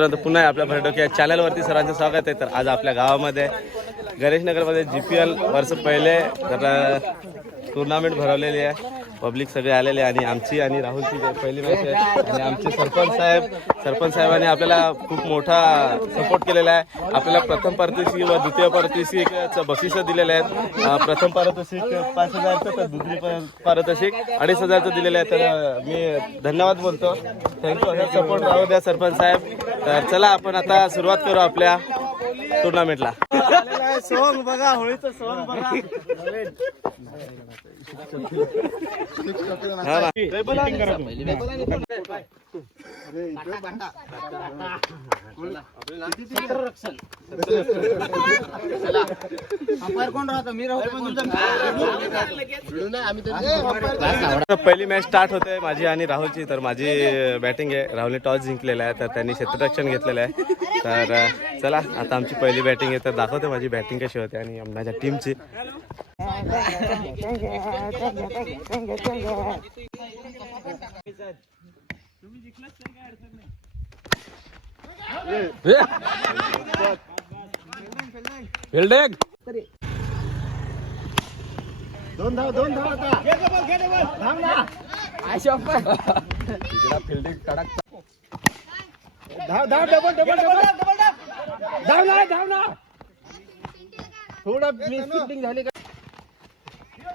परंतु पुन्हा आपल्या भरडोक या चॅनलवरती सरांचं स्वागत आहे. तर आज आपल्या गावामध्ये गणेशनगरमध्ये जी पी एल वर्ष पहिले तर टुर्नामेंट भरवलेली आहे. पब्लिक सगळे आलेले आहे आणि आमची आणि राहुलची पहिली मॅच आहे आणि आमचे सरपंच साहेब सरपंच साहेबांनी आपल्याला खूप मोठा सपोर्ट केलेला आहे. आपल्याला प्रथम पारितोषिक व द्वितीय पारितोषिकचं बक्षिसं दिलेले आहेत. प्रथम पारितोषिक पाच हजारचं तर दुसरी पारितोषिक अडीच हजारचं दिलेलं आहे. तर मी धन्यवाद बोलतो. थँक्यू सपोर्ट राहू द्या सरपंच साहेब. तर चला आपण आता सुरुवात करू आपल्या टुर्नामेंटला सोंग बघा होळीचं सोंग बघा. पहिली मॅच स्टार्ट होते माझी आणि राहुलची तर माझी बॅटिंग आहे. राहुलने टॉस जिंकलेला आहे तर त्यांनी क्षेत्ररक्षण घेतलेलं आहे. तर चला आता आमची पहिली बॅटिंग आहे तर दाखवते माझी बॅटिंग कशी होते आणि आमच्या टीमची दोन धाव दोन धाव फिल्डिंग कडक धाव धाव डबल डबल डबल धाव ना धाव ना थोडा मिस फिल्डिंग झाली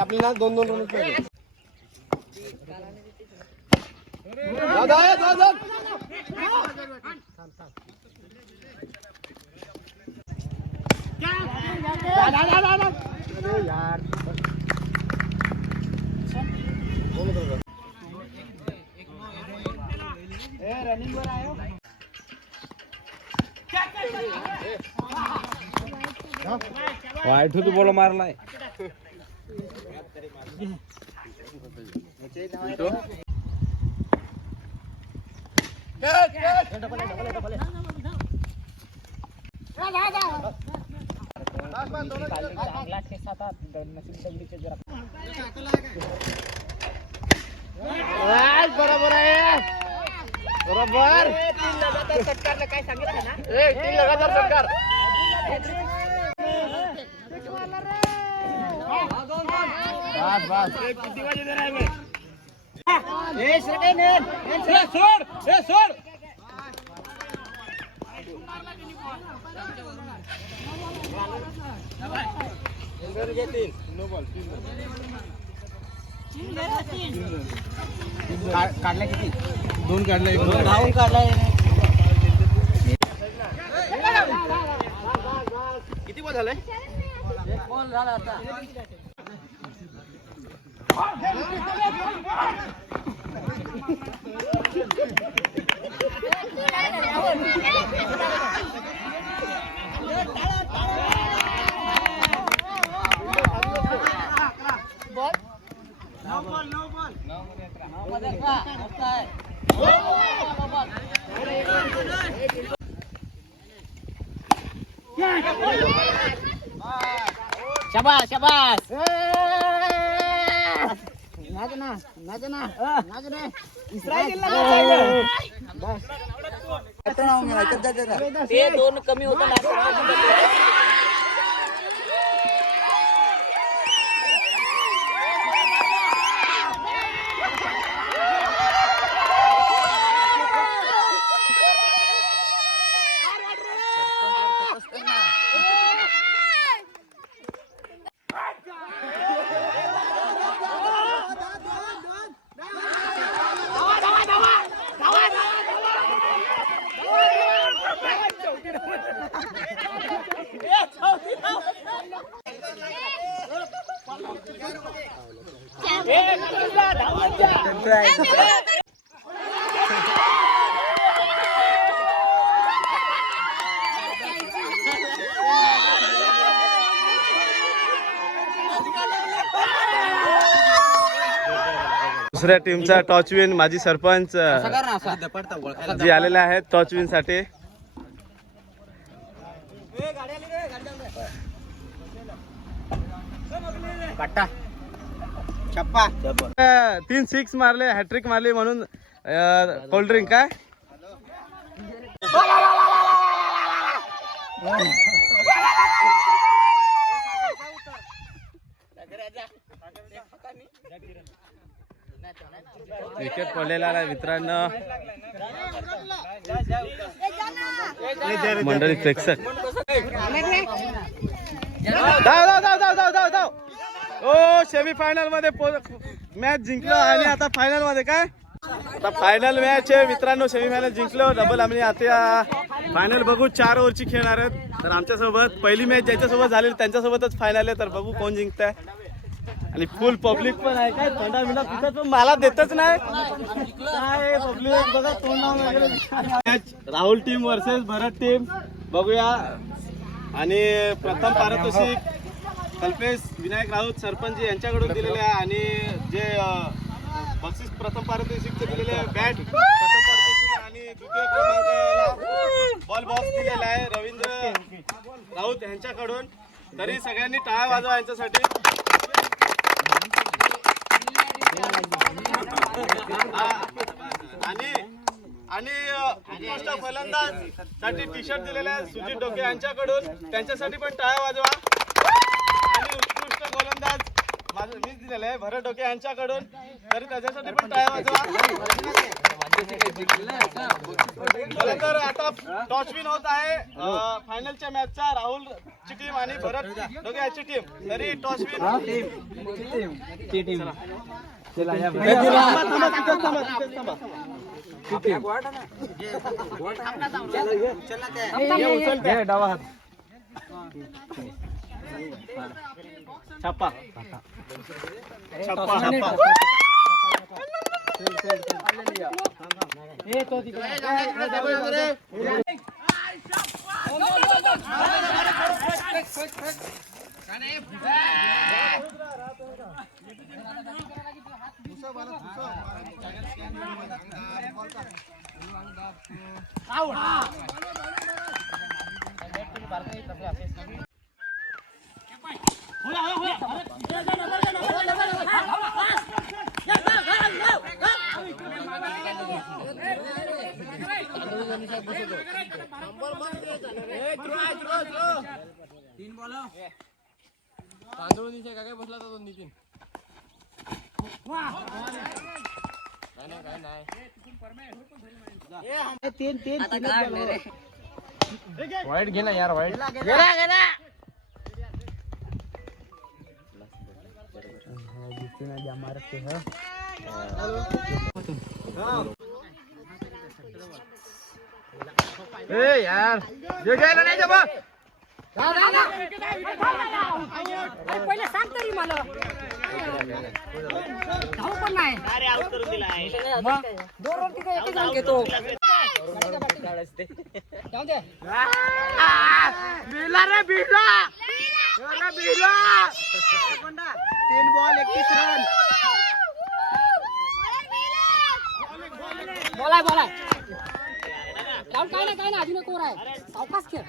आपल्याला दोन दोन रन पाहिजे दादा ए, दादा अरे यार वाईट तू बोल मारलाय बरोबर आहे बरोबर सरकारला काय सांगितलं ना तीन लगातार सरकार बस बस काढल्या किती? दोन काढल्या एक धावून काढलाय किती बॉल झालंय? बॉल झाला आता. Siapa? Siapa? Hey! नाच ना नाच ना नाच रे ते दोन कमी होतं. दुसऱ्या टीमचा टॉच विन माजी सरपंच जी आलेले आहेत टॉच विनसाठी. तीन सिक्स मारले हॅट्रिक मारली म्हणून कोल्ड्रिंक काय? विकेट पडलेला आहे मित्रांनो. मंडळी प्रेक्षक. धाव धाव धाव धाव धाव धाव धाव ओ सेमी फायनलमध्ये मॅच जिंकलो आणि आता फायनलमध्ये काय? आता फायनल मॅच आहे मित्रांनो सेमी फायनल जिंकलो. डबल आम्ही आता फायनल बघू चार ओव्हरची खेळणार आहेत. तर आमच्यासोबत पहिली मॅच ज्याच्यासोबत झाली त्यांच्यासोबतच फायनल आहे. तर बघू कोण जिंकताय. आणि फुल पब्लिक पण आहे. काय थंडा बिंडा पितात पण मला देतच नाही. काय पब्लिक बघा तोंड वगैरे Rahul team versus Bharat team बघूया. आणि प्रथम पारितोषिक कल्पेश विनायक राऊत सरपंच यांच्याकडून दिलेले आहे आणि जे बक्षीस प्रथम पारितोषिक दिलेले आहे. बॅट प्रथम पारितोषिक आणि द्वितीय क्रमांकाला बॉल बॉक्स दिलेला आहे. रवींद्र राऊत यांच्याकडून. तरी सगळ्यांनी टाळा वाजवा यांच्यासाठी. आणि आणि उत्कृष्ट फलंदाजसाठी टी शर्ट दिलेले आहे सुजित डोके यांच्याकडून. त्यांच्यासाठी पण टाळ्या वाजवा. आणि उत्कृष्ट गोलंदाज माझं मीच दिलेलं आहे भरत डोके यांच्याकडून. तरी त्याच्यासाठी पण टाळ्या वाजवा. तर आता टॉस विन होत आहे. फायनलच्या मॅचचा राहुल ची टीम आणि भरत डोके याची टीम तरी टॉच विन. चला या बरं डावा हात. छापा. छापा छापा. ए तो तिकडे. तिथेच थांबा, तिथेच थांबा. ये, उचल त्या. छापा छापा छापा वाईट घे ना यार वाईट गेला गेला ए यार जे घ्यायला नाही जबा पहिले सांग तरी मला धाव पण नाही मग दोन वरती काय एकच अंक येतो जाऊ दे बिला रे बिला बिला तीन बॉल एकतीस रन बोलाय. जाऊन काय ना काय ना अजून एक ओर आहे. सावकाश खेळ.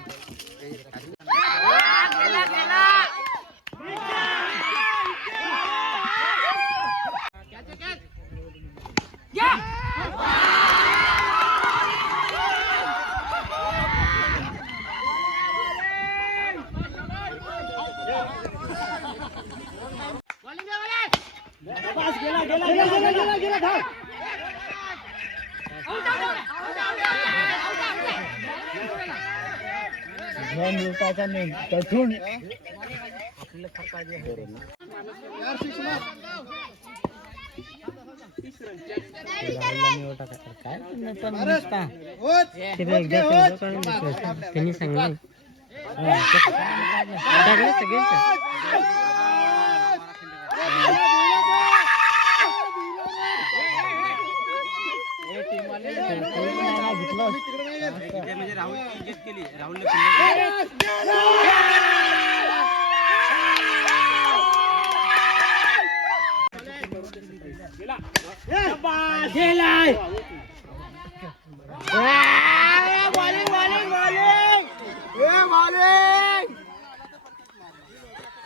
त्यांनी गेला गेला गेला गेला ए शाबाश शाबाश ए नेहूर के लिए राहुल ने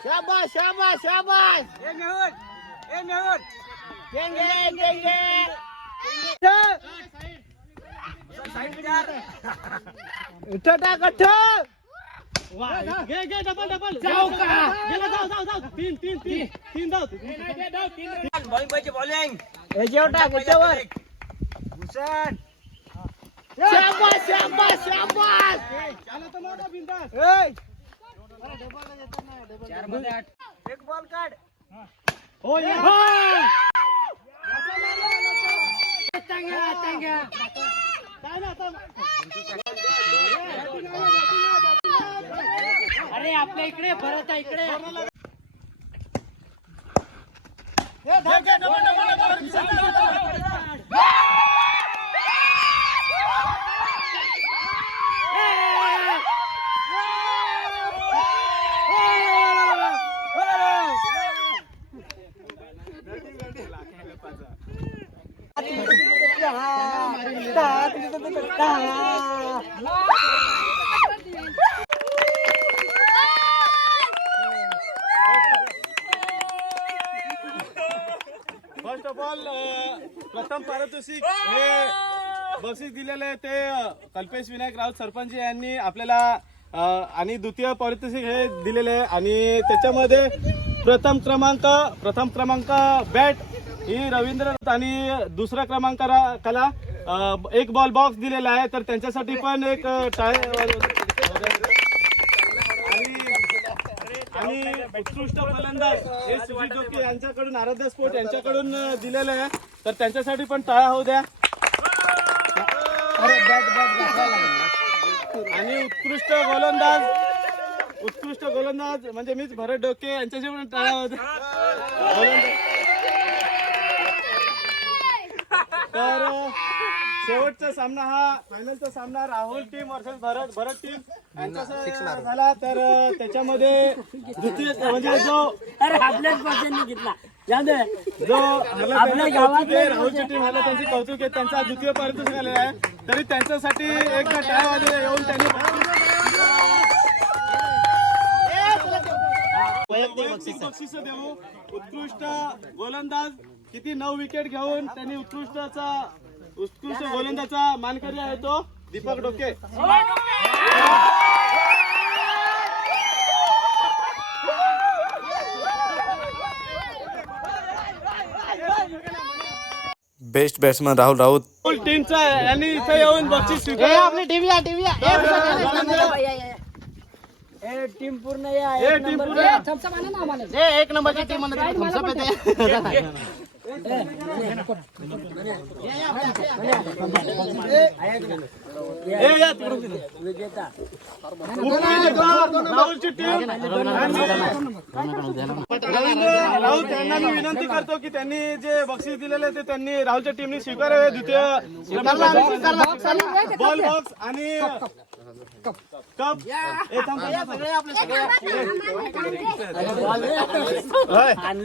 शाबाश शाबाश शाबाश ए नूर ए नूर गेंगे गेंगे एक बॉल काढ हो या. अरे आपल्या इकडे भरत आहे इकडे फर्स्ट प्रथम पारितोषिक. हे बक्षीस दिलेले आहे ते कल्पेश विनायक राऊत सरपंच यांनी आपल्याला आणि द्वितीय पारितोषिक हे दिलेले आहे. आणि त्याच्यामध्ये प्रथम क्रमांक प्रथम क्रमांक बॅट ही रवींद्र आणि दुसरा क्रमांक रा- कला अ, एक बॉल बॉक्स दिलेला आहे. तर त्यांच्यासाठी पण एक टाय आणि उत्कृष्ट फलंदाज हे सुजित जोकी यांच्याकडून आराध्य स्पोर्ट यांच्याकडून दिलेलं आहे. तर त्यांच्यासाठी पण टाळा होऊ द्या. आणि उत्कृष्ट गोलंदाज उत्कृष्ट गोलंदाज म्हणजे मीच भरत डोके यांच्याशी पण टाळा होऊ द्या. गोलंदाज. तर शेवटचा सामना हा फायनलचा सामना Rahul team versus Bharat Bharat team यांचा झाला तर त्याच्यामध्ये द्वितीय म्हणजे जो अरे आपल्याच घेतला. जो कौतुक आहे, राहुलची टीम हरला त्यांची कौतुक आहे त्यांचा द्वितीय पारितोषिक आलेला आहे. तरी त्यांच्यासाठी एकदा टाळ्या वाजवल्या येऊन त्यांनी वैयक्तिक बक्षीस. देऊ. उत्कृष्ट गोलंदाज किती नऊ विकेट घेऊन त्यांनी उत्कृष्टचा उत्कृष्ट गोलंदाचा मानकरी आहे तो दीपक डोके. बेस्ट बॅट्समन राहुल राऊत टीमचा यांनी इथे येऊन बक्षीस स्वीकारलं. आपली टीम या टीम या. रवींद्र- टीम पूर्ण या हे एक टीम नंबर पूर्ण- या. थम्सअप आणा ना आम्हाला. एक नंबरची टीम म्हणते थम्सअप येते राहुल त्यांना मी विनंती करतो की त्यांनी जे बक्षीस दिलेले ते त्यांनी राहुलच्या टीमने स्वीकारावे द्वितीय बॉल बॉक्स आणि कप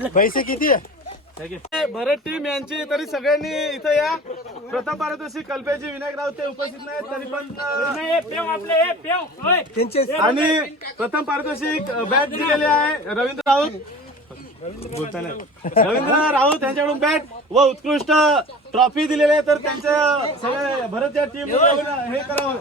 पैसे किती आहे भरत टीम यांची तरी सगळ्यांनी इथं या. प्रथम पारितोषिक कल्पेजी विनायक राऊत ते उपस्थित नाहीत तरी पण अं, आणि प्रथम पारितोषिक बॅट दिलेले आहे रवींद्र राऊत. रवींद्र राऊत यांच्याकडून बॅट व उत्कृष्ट ट्रॉफी दिलेली आहे. तर त्यांच्या सगळ्या भरत या टीम हे करावं